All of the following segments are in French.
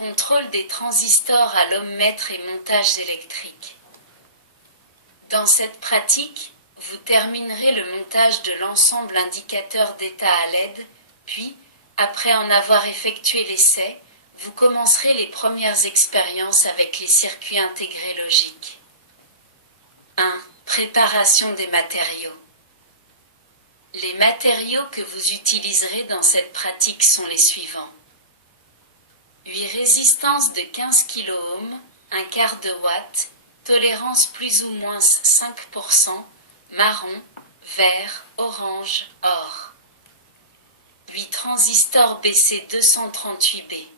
Contrôle des transistors à l'ohmmètre et montage électrique. Dans cette pratique, vous terminerez le montage de l'ensemble indicateur d'état à LED, puis, après en avoir effectué l'essai, vous commencerez les premières expériences avec les circuits intégrés logiques. 1. Préparation des matériaux. Les matériaux que vous utiliserez dans cette pratique sont les suivants. 8 résistances de 15 kΩ, un quart de watt, tolérance plus ou moins 5%, marron, vert, orange, or. 8 transistors BC238B.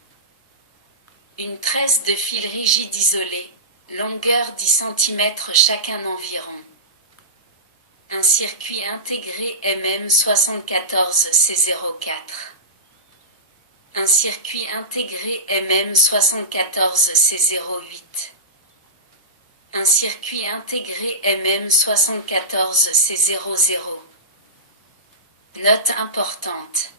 Une tresse de fil rigide isolé, longueur 10 cm chacun environ. Un circuit intégré MM74C04. Un circuit intégré MM74C08. Un circuit intégré MM74C00. Note importante.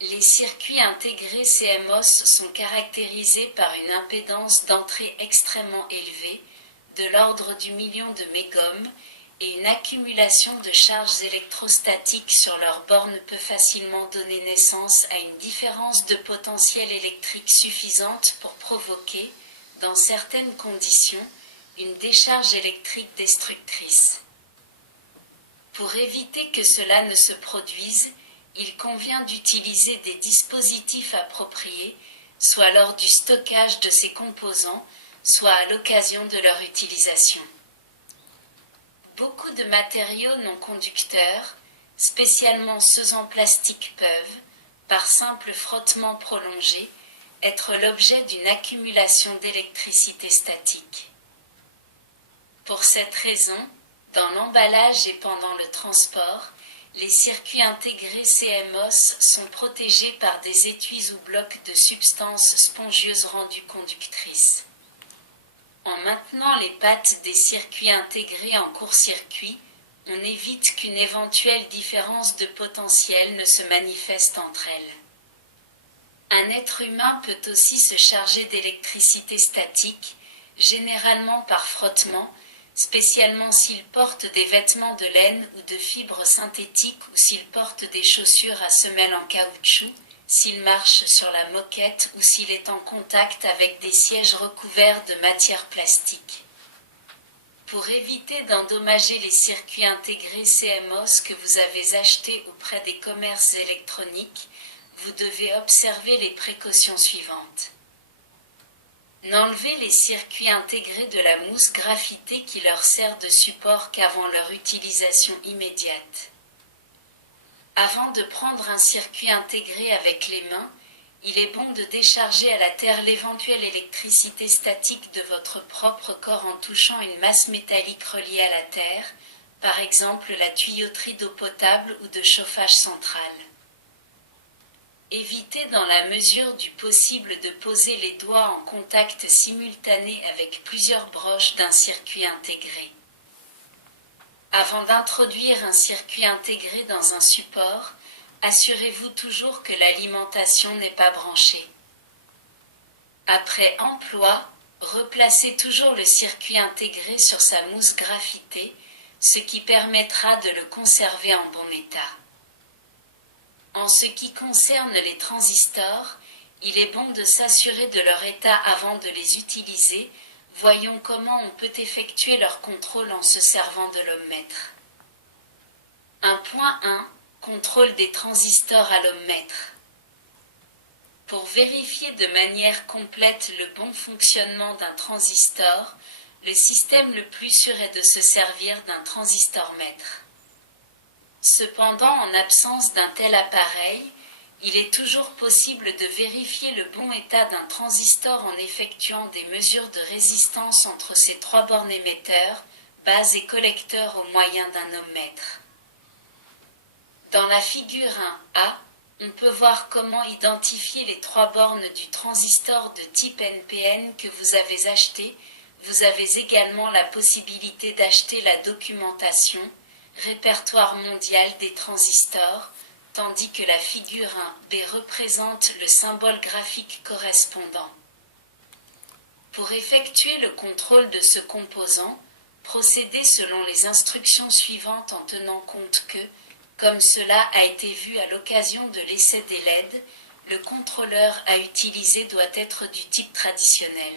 Les circuits intégrés CMOS sont caractérisés par une impédance d'entrée extrêmement élevée, de l'ordre du million de mégohms, et une accumulation de charges électrostatiques sur leurs bornes peut facilement donner naissance à une différence de potentiel électrique suffisante pour provoquer, dans certaines conditions, une décharge électrique destructrice. Pour éviter que cela ne se produise, il convient d'utiliser des dispositifs appropriés, soit lors du stockage de ces composants, soit à l'occasion de leur utilisation. Beaucoup de matériaux non conducteurs, spécialement ceux en plastique, peuvent, par simple frottement prolongé, être l'objet d'une accumulation d'électricité statique. Pour cette raison, dans l'emballage et pendant le transport, les circuits intégrés CMOS sont protégés par des étuis ou blocs de substances spongieuses rendues conductrices. En maintenant les pattes des circuits intégrés en court-circuit, on évite qu'une éventuelle différence de potentiel ne se manifeste entre elles. Un être humain peut aussi se charger d'électricité statique, généralement par frottement, spécialement s'il porte des vêtements de laine ou de fibres synthétiques ou s'il porte des chaussures à semelles en caoutchouc, s'il marche sur la moquette ou s'il est en contact avec des sièges recouverts de matière plastique. Pour éviter d'endommager les circuits intégrés CMOS que vous avez achetés auprès des commerces électroniques, vous devez observer les précautions suivantes. N'enlevez les circuits intégrés de la mousse graphitée qui leur sert de support qu'avant leur utilisation immédiate. Avant de prendre un circuit intégré avec les mains, il est bon de décharger à la terre l'éventuelle électricité statique de votre propre corps en touchant une masse métallique reliée à la terre, par exemple la tuyauterie d'eau potable ou de chauffage central. Évitez dans la mesure du possible de poser les doigts en contact simultané avec plusieurs broches d'un circuit intégré. Avant d'introduire un circuit intégré dans un support, assurez-vous toujours que l'alimentation n'est pas branchée. Après emploi, replacez toujours le circuit intégré sur sa mousse graphitée, ce qui permettra de le conserver en bon état. En ce qui concerne les transistors, il est bon de s'assurer de leur état avant de les utiliser. Voyons comment on peut effectuer leur contrôle en se servant de l'ohmmètre. 1.1. Contrôle des transistors à l'ohmmètre. Pour vérifier de manière complète le bon fonctionnement d'un transistor, le système le plus sûr est de se servir d'un transistormètre. Cependant, en absence d'un tel appareil, il est toujours possible de vérifier le bon état d'un transistor en effectuant des mesures de résistance entre ses trois bornes émetteurs, base et collecteur au moyen d'un ohmmètre. Dans la figure 1A, on peut voir comment identifier les trois bornes du transistor de type NPN que vous avez acheté. Vous avez également la possibilité d'acheter la documentation, Répertoire mondial des transistors, tandis que la figure 1b représente le symbole graphique correspondant. Pour effectuer le contrôle de ce composant, procédez selon les instructions suivantes en tenant compte que, comme cela a été vu à l'occasion de l'essai des LED, le contrôleur à utiliser doit être du type traditionnel.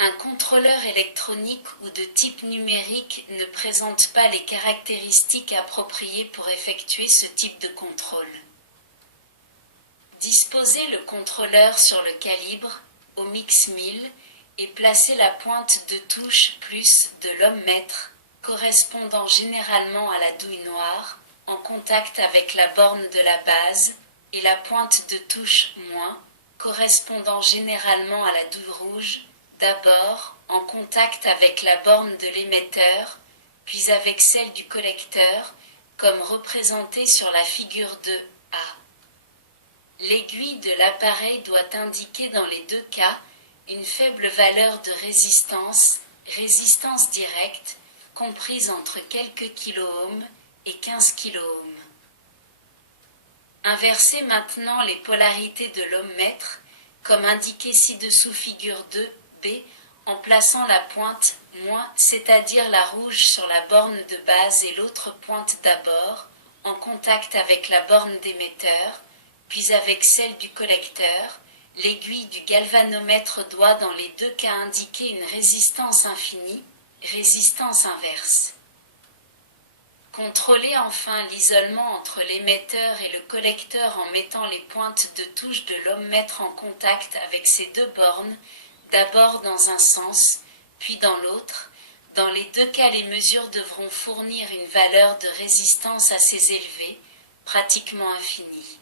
Un contrôleur électronique ou de type numérique ne présente pas les caractéristiques appropriées pour effectuer ce type de contrôle. Disposez le contrôleur sur le calibre, au mix 1000, et placez la pointe de touche plus de l'ohm-mètre, correspondant généralement à la douille noire, en contact avec la borne de la base, et la pointe de touche moins, correspondant généralement à la douille rouge, d'abord en contact avec la borne de l'émetteur, puis avec celle du collecteur, comme représenté sur la figure 2A. L'aiguille de l'appareil doit indiquer dans les deux cas une faible valeur de résistance directe, comprise entre quelques kiloohms et 15 kiloohms. Inversez maintenant les polarités de l'ohm-mètre, comme indiqué ci-dessous figure 2b, en plaçant la pointe moins, c'est-à-dire la rouge sur la borne de base et l'autre pointe d'abord, en contact avec la borne d'émetteur, puis avec celle du collecteur. L'aiguille du galvanomètre doit dans les deux cas indiquer une résistance infinie, résistance inverse. Contrôlez enfin l'isolement entre l'émetteur et le collecteur en mettant les pointes de touche de l'ohm-mètre en contact avec ces deux bornes, d'abord dans un sens, puis dans l'autre. Dans les deux cas, les mesures devront fournir une valeur de résistance assez élevée, pratiquement infinie.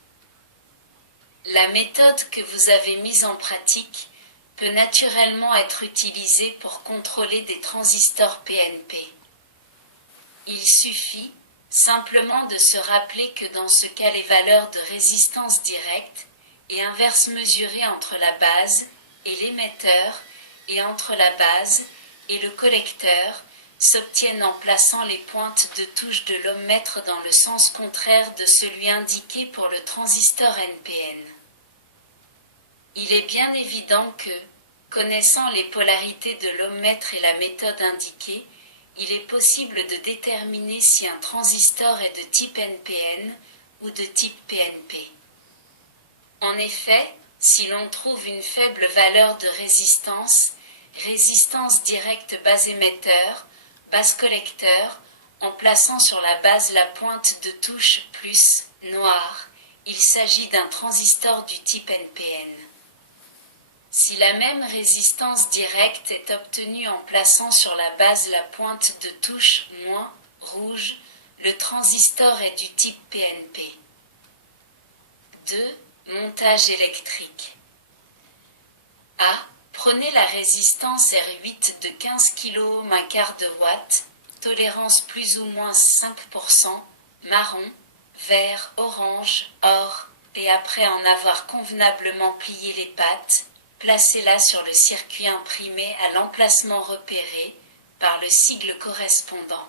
La méthode que vous avez mise en pratique peut naturellement être utilisée pour contrôler des transistors PNP. Il suffit simplement de se rappeler que dans ce cas les valeurs de résistance directe et inverse mesurées entre la base et l'émetteur et entre la base et le collecteur s'obtiennent en plaçant les pointes de touche de l'ohm-mètre dans le sens contraire de celui indiqué pour le transistor NPN. Il est bien évident que, connaissant les polarités de l'ohm-mètre et la méthode indiquée, il est possible de déterminer si un transistor est de type NPN ou de type PNP. En effet, si l'on trouve une faible valeur de résistance directe base émetteur, base collecteur, en plaçant sur la base la pointe de touche plus noire, il s'agit d'un transistor du type NPN. Si la même résistance directe est obtenue en plaçant sur la base la pointe de touche moins rouge, le transistor est du type PNP. 2. Montage électrique. A. Prenez la résistance R8 de 15 kΩ un quart de watt, tolérance plus ou moins 5%, marron, vert, orange, or, et après en avoir convenablement plié les pattes, placez-la sur le circuit imprimé à l'emplacement repéré par le sigle correspondant.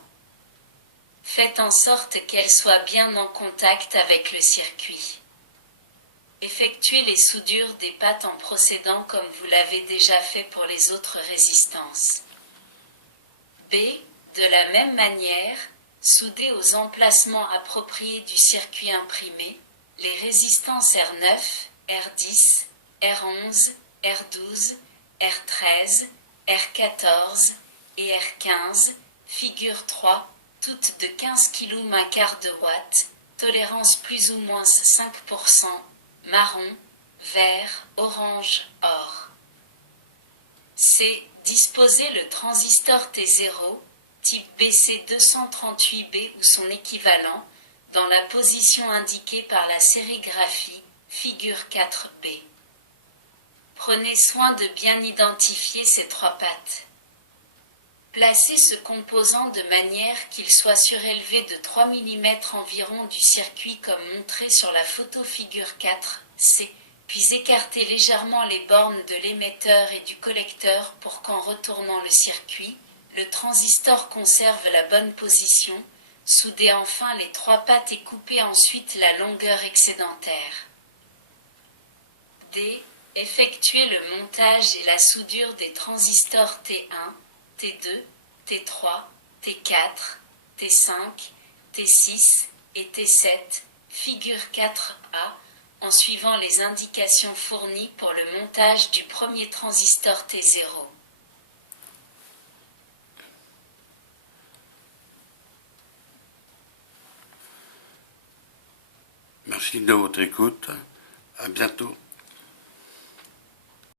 Faites en sorte qu'elle soit bien en contact avec le circuit. Effectuez les soudures des pattes en procédant comme vous l'avez déjà fait pour les autres résistances. B. De la même manière, soudez aux emplacements appropriés du circuit imprimé les résistances R9, R10, R11, R12, R13, R14 et R15, figure 3, toutes de 15 kΩ un quart de watt, tolérance plus ou moins 5%, marron, vert, orange, or. C. Disposez le transistor T0, type BC238B ou son équivalent, dans la position indiquée par la sérigraphie, figure 4B. Prenez soin de bien identifier ces trois pattes. Placez ce composant de manière qu'il soit surélevé de 3 mm environ du circuit comme montré sur la photo figure 4C, puis écartez légèrement les bornes de l'émetteur et du collecteur pour qu'en retournant le circuit, le transistor conserve la bonne position, Soudez enfin les 3 pattes et coupez ensuite la longueur excédentaire. D. Effectuez le montage et la soudure des transistors T1, T2, T3, T4, T5, T6 et T7, figure 4A, en suivant les indications fournies pour le montage du premier transistor T0. Merci de votre écoute. À bientôt.